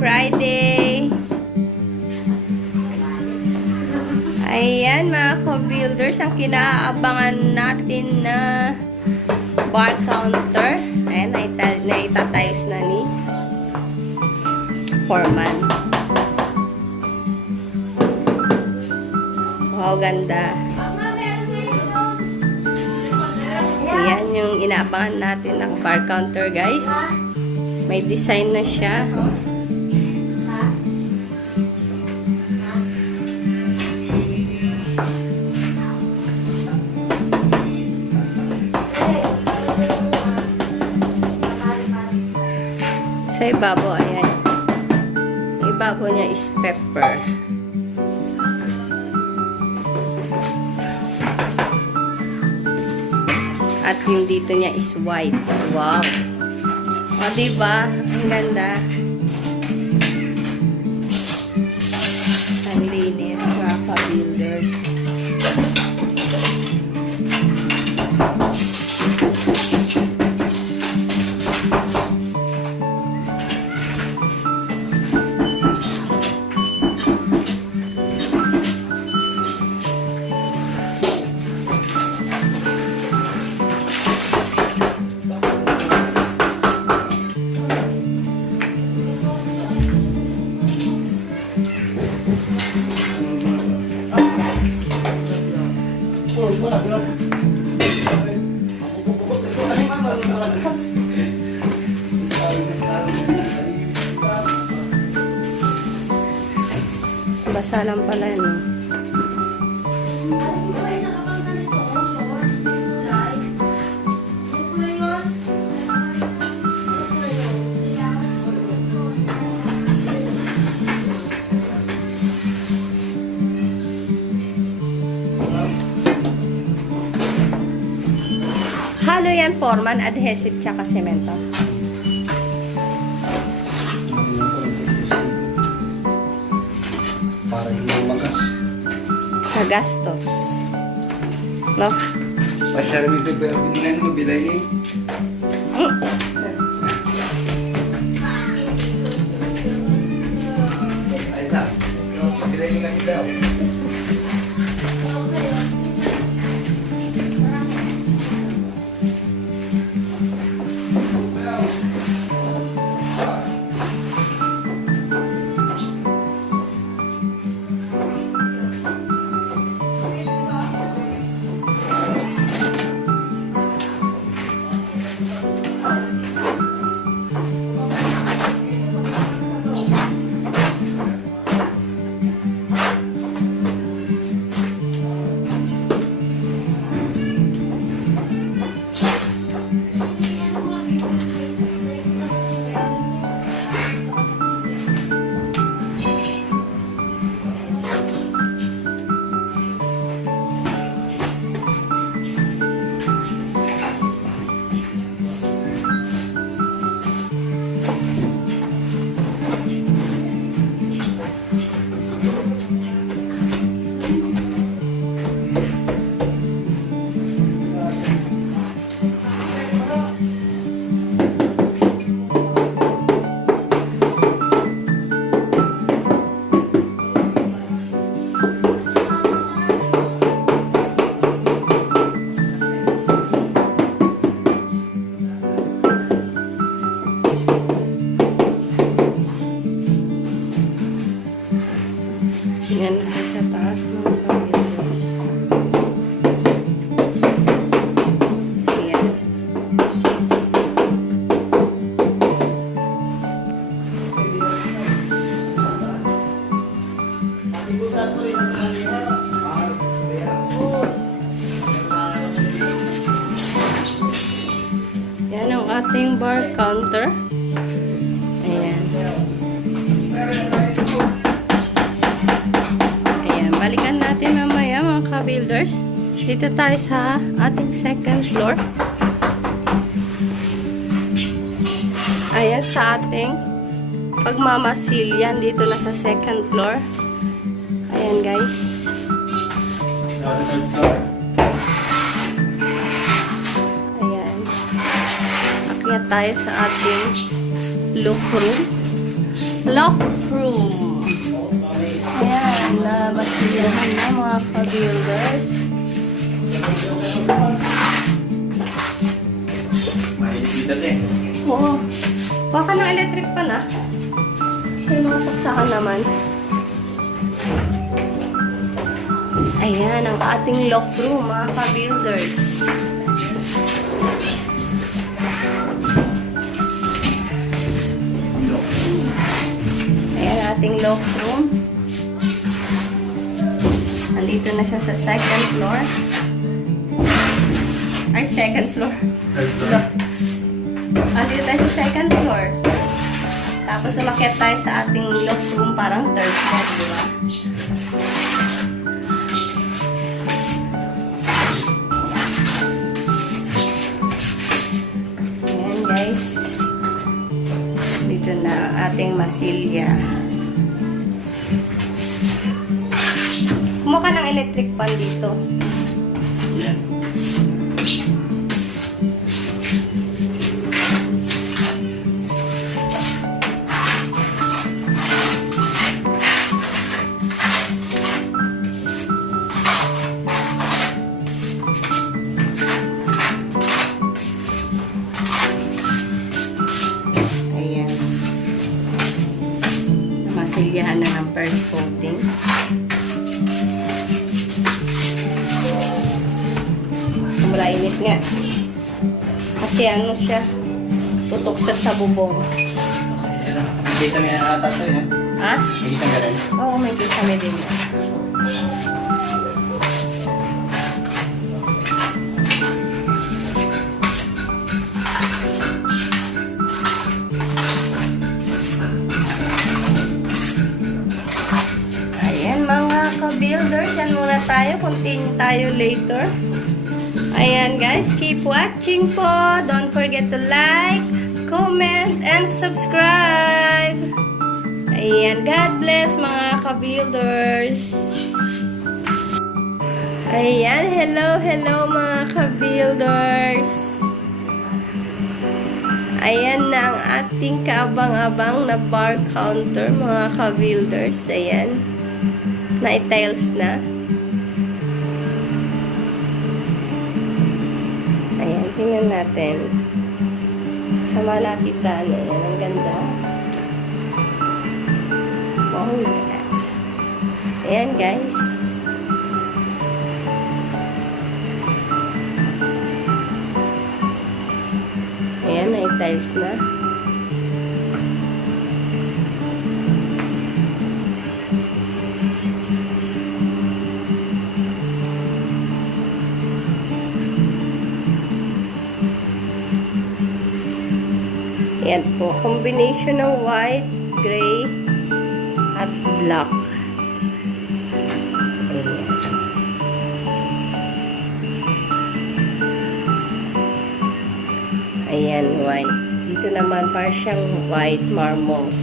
Friday! Ayan mga co-builders, ang kinaabangan natin na bar counter. Ayan, naitatiles na ni Foreman. Wow, ganda. Ayan yung inaabangan natin ng bar counter, guys. May design na siya. Sa ibabaw, ayan. Ibabaw niya is pepper. At yung dito niya is white. Wow! O, diba? Ang ganda. Ang linis, mga ka-builders. Basa lang pala yun. Halo yan, Foreman, adhesive tsaka semento. Para hindi magas. Kagastos. No? Pasyari mo ito, pero pinilan mo, bilay ni. Ay, sa. Bilay ni kami daw. Yan sa taas mga ka-builders. Ayan. Yan ang ating bar counter. Ayan. Balikan natin mamaya mga ka-builders. Dito tayo sa ating second floor. Ayan sa ating pagmamasilyan dito na sa second floor. Ayan guys. Ayan. Akyat tayo sa ating look room. loft room. Ayan, nabasiyahan na mga ka-builders. Mahilig dito eh. Oo. Baka ng electric pa na. Kasi mga saksakan naman. Ayan, ang ating loft room, mga ka-builders. Ayan, ating loft room. Nandito na siya sa second floor. Ay, second floor. Nandito tayo sa second floor. Tapos umakyat tayo sa ating loft room, parang third floor, di ba? Ayan guys. Dito na ang ating masilya. Kumuha ka ng electric pan dito. Yeah. Ayan. Masilyahan na ng first coating. Wala init nga. Kasi ano siya, tutok siya sa bubong. Kita mo yan atas to yun. Ha? Kita mo rin. Oo, may kisame din yan. Ayan mga ka-builders, yan muna tayo. Continue tayo later. Ayan guys, keep watching po. Don't forget to like, comment, and subscribe. Ayan, God bless mga ka-builders. Ayan, hello mga ka-builders. Ayan na ang ating kaabang-abang na bar counter mga ka-builders. Ayan, na-tiles na. Ayan, tingnan natin. Sa malapitan, ayan, ang ganda. Oh, yeah. Ayan, guys. Ayan, ay tiles na. Ayan po, combination ng white, gray, at black. Ayan. Ayan, white. Dito naman, parang siyang white marbles.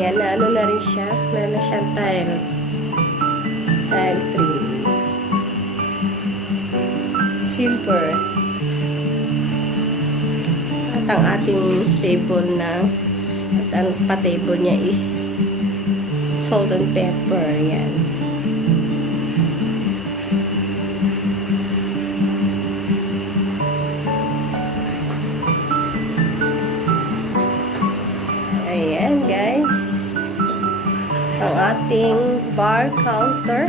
Ayan, na ano na rin siya. Meron na siyang tile. Tile trim. Silver. At ang ating table na, at ang pa-table niya is salt and pepper. Ayan. Ayan guys, ang ating bar counter.